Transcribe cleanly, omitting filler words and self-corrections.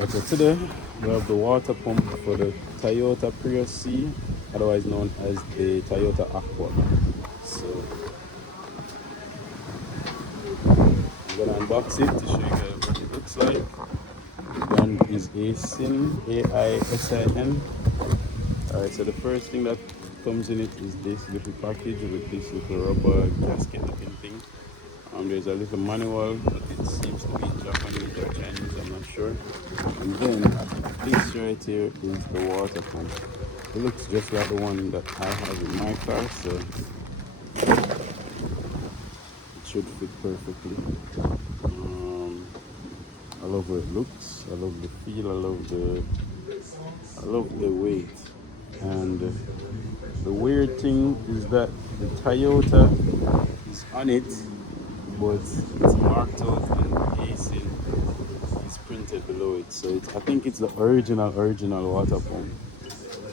Okay, today we have the water pump for the Toyota Prius C, otherwise known as the Toyota Aqua. So I'm gonna unbox it to show you guys what it looks like. The brand is ASIN, AISIN. Alright, so the first thing that comes in it is this little package with this little rubber gasket looking thing. There's a little manual, but it seems to be Japanese or Chinese, I'm not sure. And then this right here is the water pump. It looks just like the one that I have in my car, so it should fit perfectly. I love how it looks. I love the feel. I love the weight. And the weird thing is that the Toyota is on it, but it's marked out and ASIN is printed below it. So I think it's the original water pump.